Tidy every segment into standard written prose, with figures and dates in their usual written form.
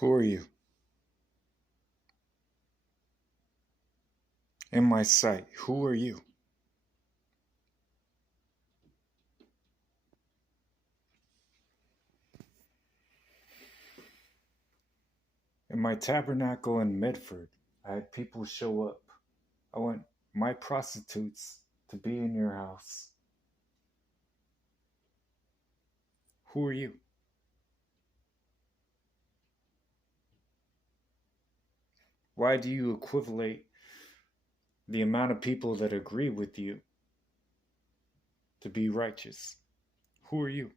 Who are you? In my sight, who are you? In my tabernacle in Medford, I had people show up. I want my prostitutes to be in your house. Who are you? Why do you equivalate the amount of people that agree with you to be righteous? Who are you?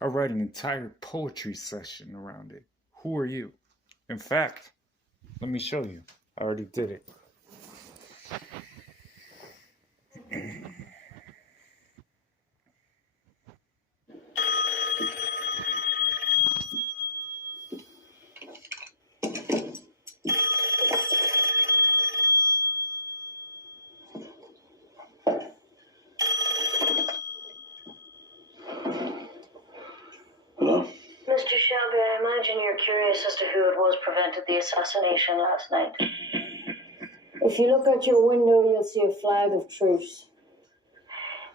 I write an entire poetry session around it. Who are you? In fact, let me show you. I already did it. Hello? Mr. Shelby, I imagine you're curious as to who it was prevented the assassination last night. If you look out your window, you'll see a flag of truce.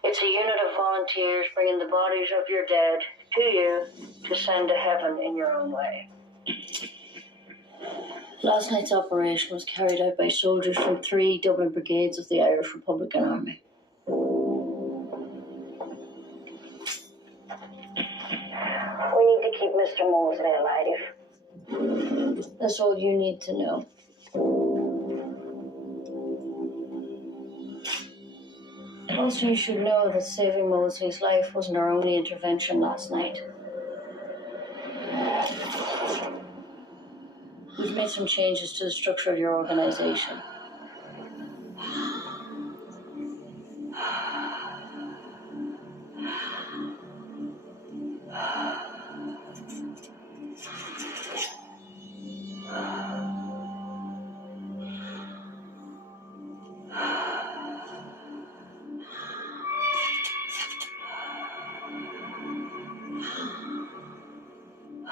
It's a unit of volunteers bringing the bodies of your dead to you to send to heaven in your own way. Last night's operation was carried out by soldiers from 3 Dublin brigades of the Irish Republican Army. We need to keep Mr. Mosley alive. That's all you need to know. Also, you should know that saving Mosley's life wasn't our only intervention last night. We've made some changes to the structure of your organization.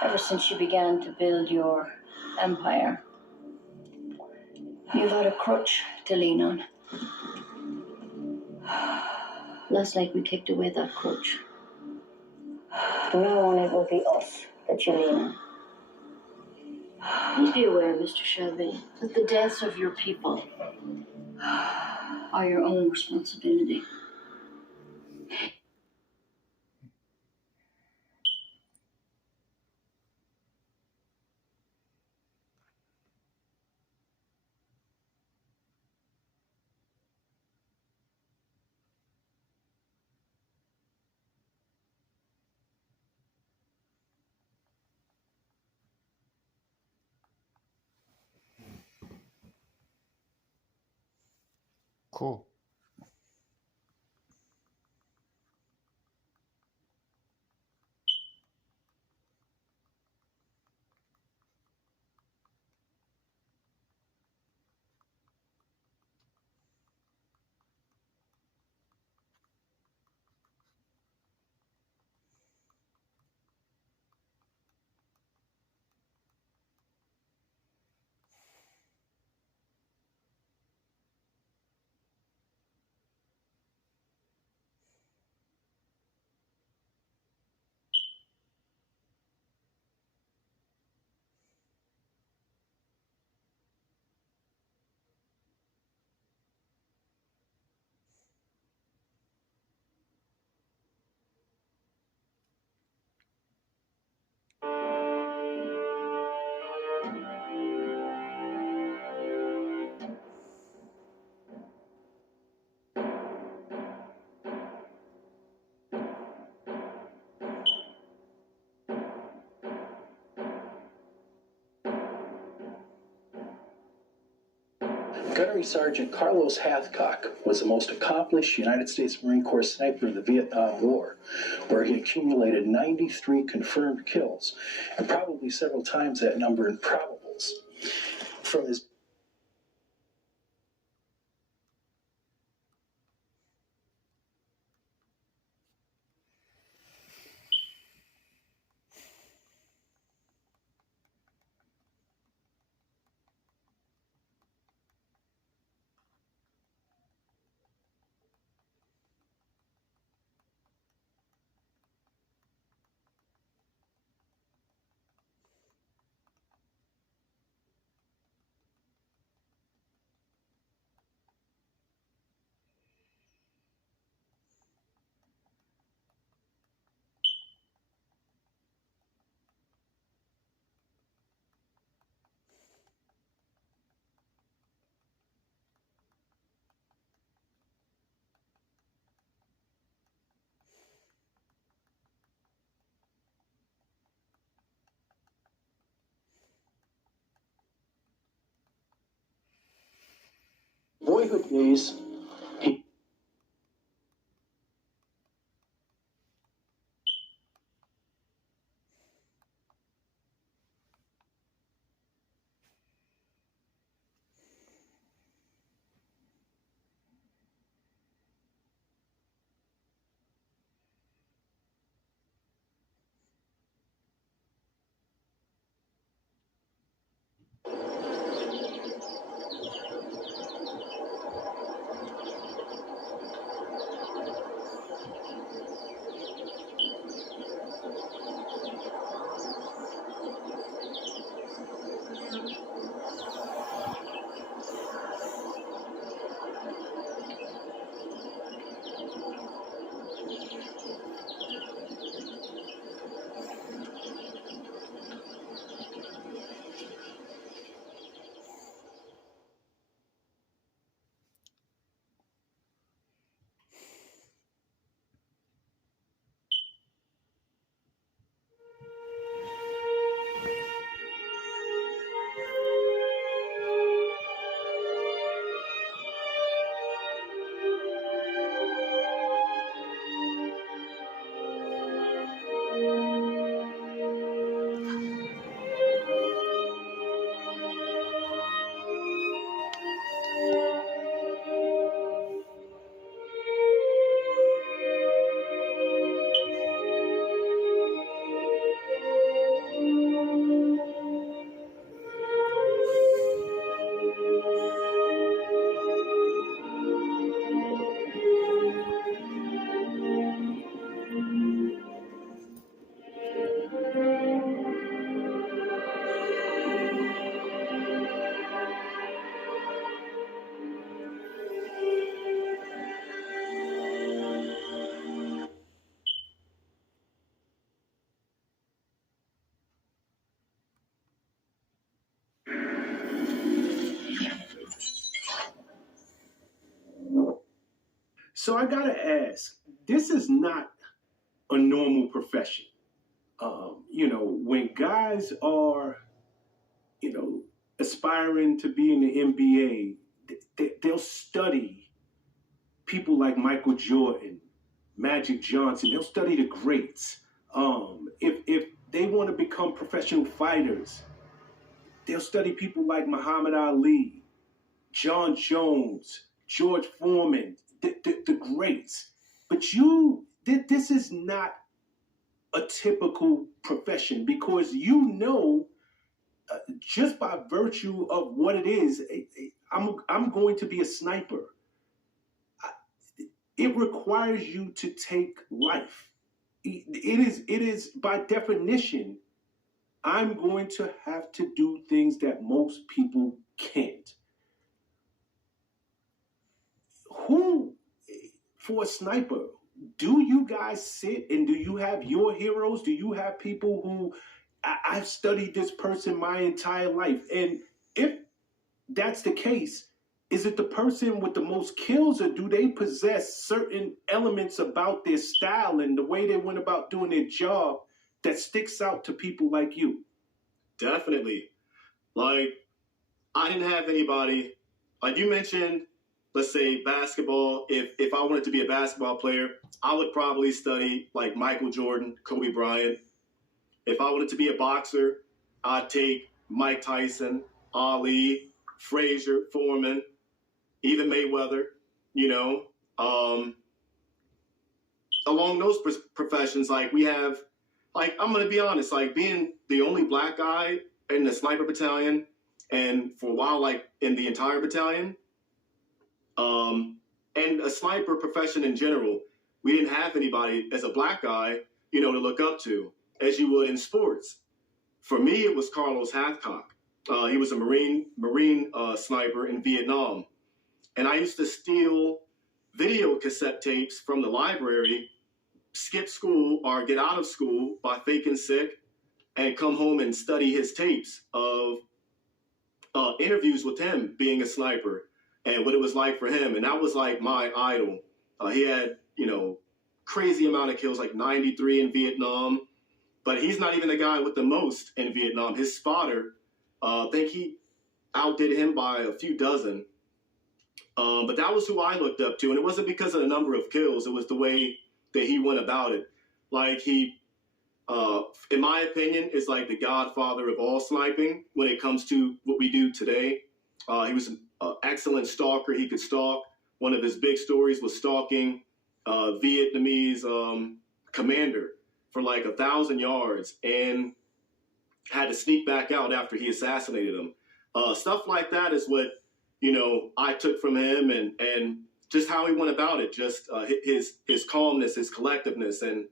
Ever since you began to build your empire, you've had a crutch to lean on. Last night we kicked away that crutch. From now on, it will be us that you lean on. Please be aware, Mr. Shelby, that the deaths of your people are your own responsibility. Cool. Gunnery Sergeant Carlos Hathcock was the most accomplished United States Marine Corps sniper in the Vietnam War, where he accumulated 93 confirmed kills, and probably several times that number in probables. From his boyhood days, he So I gotta ask, this is not a normal profession. When guys are, aspiring to be in the NBA, they'll study people like Michael Jordan, Magic Johnson. They'll study the greats. If they want to become professional fighters, they'll study people like Muhammad Ali, John Jones, George Foreman, the greats. But this is not a typical profession, because just by virtue of what it is, I'm going to be a sniper. It requires you to take life. It is by definition, I'm going to have to do things that most people can't. For a sniper, do you guys sit and do you have your heroes? Do you have people who I've studied this person my entire life? And if that's the case, is it the person with the most kills, or do they possess certain elements about their style and the way they went about doing their job that sticks out to people like you? Definitely. Like, I didn't have anybody, like you mentioned, let's say basketball. If I wanted to be a basketball player, I would probably study like Michael Jordan, Kobe Bryant. If I wanted to be a boxer, I'd take Mike Tyson, Ali, Frazier, Foreman, even Mayweather, along those professions, like we have, like, I'm going to be honest, like being the only black guy in the sniper battalion, and for a while, like in the entire battalion, and a sniper profession in general, we didn't have anybody as a black guy, to look up to, as you would in sports. For me, it was Carlos Hathcock. He was a Marine sniper in Vietnam. And I used to steal video cassette tapes from the library, skip school or get out of school by faking sick, and come home and study his tapes of interviews with him being a sniper and what it was like for him. And that was like my idol. He had, crazy amount of kills, like 93 in Vietnam. But he's not even the guy with the most in Vietnam. His spotter, I think he outdid him by a few dozen. But that was who I looked up to, and it wasn't because of the number of kills. It was the way that he went about it. Like he, in my opinion, is like the godfather of all sniping when it comes to what we do today. He was an excellent stalker. He could stalk. One of his big stories was stalking Vietnamese commander for like 1,000 yards and had to sneak back out after he assassinated him. Stuff like that is what, you know, I took from him, and just how he went about it, just his calmness, his collectiveness, and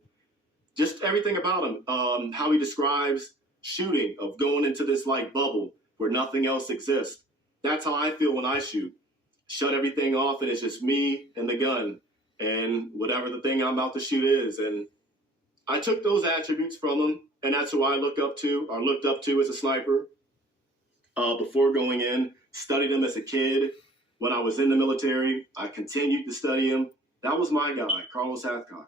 just everything about him. How he describes shooting, of going into this like bubble where nothing else exists. That's how I feel when I shoot. Shut everything off, and it's just me and the gun and whatever the thing I'm about to shoot is. And I took those attributes from him, and that's who I looked up to as a sniper. Before going in, studied him as a kid. When I was in the military, I continued to study him. That was my guy, Carlos Hathcock.